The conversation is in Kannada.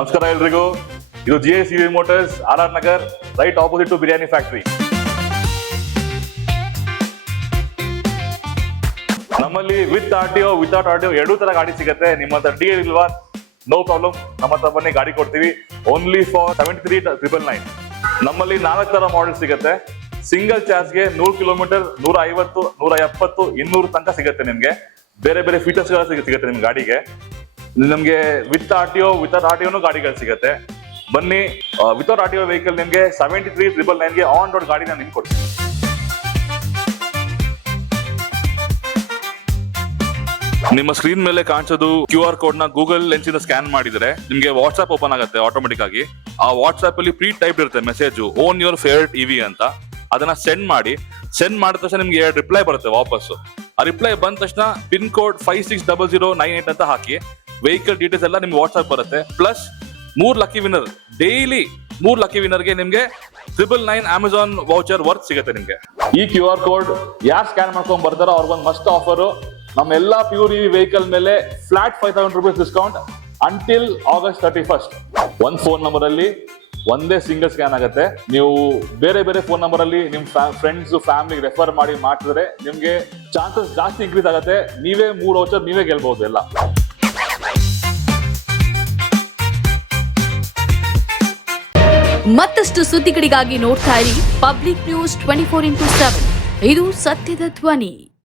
ನಮಸ್ಕಾರ ಎಲ್ರಿಗೂ. ಇದು GSEV motors, RR Nagar, right opposite to biryani factory. ನಮ್ಮಲ್ಲಿ ವಿತ್ RTO ವಿತೌಟ್ RTO ಎರಡೂ ತರ ಗಾಡಿ ಸಿಗುತ್ತೆ. ನಿಮ್ಮ ಹತ್ರ DL ಇಲ್ವಾ? ನೋ ಪ್ರಾಬ್ಲಮ್, ನಮ್ಮ ಹತ್ರ ಬನ್ನಿ, ಗಾಡಿ ಕೊಡ್ತೀವಿ. Only for 73,999. ನಮ್ಮಲ್ಲಿ 4 ತರ ಮಾಡೆಲ್ ಸಿಗುತ್ತೆ. ಸಿಂಗಲ್ ಚಾರ್ಜ್ಗೆ 100 ಕಿಲೋಮೀಟರ್ 150, 170, 200 ತನಕ ಸಿಗುತ್ತೆ. ನಿಮ್ಗೆ ಬೇರೆ ಬೇರೆ ಫೀಚರ್ಸ್ ಸಿಗುತ್ತೆ ನಿಮ್ ಗಾಡಿಗೆ. ನಮ್ಗೆ ವಿತ್ RTO ವಿತೌಟ್ RTO ಗಾಡಿಗಳು ಸಿಗುತ್ತೆ. ಬನ್ನಿ, ವಿತೌಟ್ RTO ವೆಹಿಕಲ್ ನಿಮ್ಗೆ 73,999ಗೆ ಆನ್ ರೋಡ್ ಗಾಡಿನ ನಿಮ್ಗೆ ಕೊಡ್ತೀನಿ. ನಿಮ್ಮ ಸ್ಕ್ರೀನ್ ಮೇಲೆ ಕಾಣಿಸೋದು QR ಕೋಡ್ ನ ಗೂಗಲ್ ಲೆನ್ಸ್ ಇಂದ ಸ್ಕ್ಯಾನ್ ಮಾಡಿದ್ರೆ ನಿಮ್ಗೆ ವಾಟ್ಸ್ಆಪ್ ಓಪನ್ ಆಗುತ್ತೆ ಆಟೋಮೆಟಿಕ್ ಆಗಿ. ಆ ವಾಟ್ಸ್ಆಪ್ ಅಲ್ಲಿ ಪ್ರೀ ಟೈಪ್ ಇರುತ್ತೆ message, own your favourite EV ಅಂತ. ಅದನ್ನ ಸೆಂಡ್ ಮಾಡಿದ ತಕ್ಷಣ ನಿಮ್ಗೆ 2 ರಿಪ್ಲೈ ಬರುತ್ತೆ ವಾಪಸ್. ಆ ರಿಪ್ಲೈ ಬಂದ ತಕ್ಷಣ ಪಿನ್ ಕೋಡ್ 560098 ಅಂತ ಹಾಕಿ ವೆಹಿಕಲ್ ಡೀಟೇಲ್ಸ್ ಎಲ್ಲ ನಿಮ್ಗೆ ವಾಟ್ಸ್ಆಪ್ ಬರುತ್ತೆ. Plus 3 lucky winner, daily 3 lucky ವಿನ್ನರ್ಗೆ ನಿಮ್ಗೆ 999 ಅಮೆಝಾನ್ ವೌಚರ್ ವರ್ತ್ ಸಿಗುತ್ತೆ ನಿಮ್ಗೆ. ಈ QR ಕೋಡ್ ಯಾರು ಸ್ಕ್ಯಾನ್ ಮಾಡ್ಕೊಂಡ್ ಬರ್ತಾರೋ ಅವ್ರಿಗೊಂದು ಮಸ್ಟ್ ಆಫರ್. ನಮ್ಮ ಎಲ್ಲಾ ಪ್ಯೂರ್ EV ವೆಹಿಕಲ್ ಮೇಲೆ flat 5,000 rupees discount until August 31st. ಒಂದ್ ಫೋನ್ ನಂಬರ್ ಅಲ್ಲಿ ಒಂದೇ ಸಿಂಗಲ್ ಸ್ಕ್ಯಾನ್ ಆಗುತ್ತೆ. ನೀವು ಬೇರೆ ಬೇರೆ ಫೋನ್ ನಂಬರ್ ಅಲ್ಲಿ ನಿಮ್ ಫ್ರೆಂಡ್ಸ್ ಫ್ಯಾಮಿಲಿ ರೆಫರ್ ಮಾಡಿ ಮಾಡಿದ್ರೆ ನಿಮ್ಗೆ ಚಾನ್ಸಸ್ ಜಾಸ್ತಿ ಇನ್ಕ್ರೀಸ್ ಆಗುತ್ತೆ. ನೀವೇ 3 ವೌಚರ್ ನೀವೇ ಗೆಲ್ಬಹುದು ಎಲ್ಲ. ಮತ್ತಷ್ಟು ಸುದ್ದಿಗಳಿಗಾಗಿ ನೋಡ್ತಾ ಇರಿ ಪಬ್ಲಿಕ್ ನ್ಯೂಸ್ 24x7. ಇದು ಸತ್ಯದ ಧ್ವನಿ.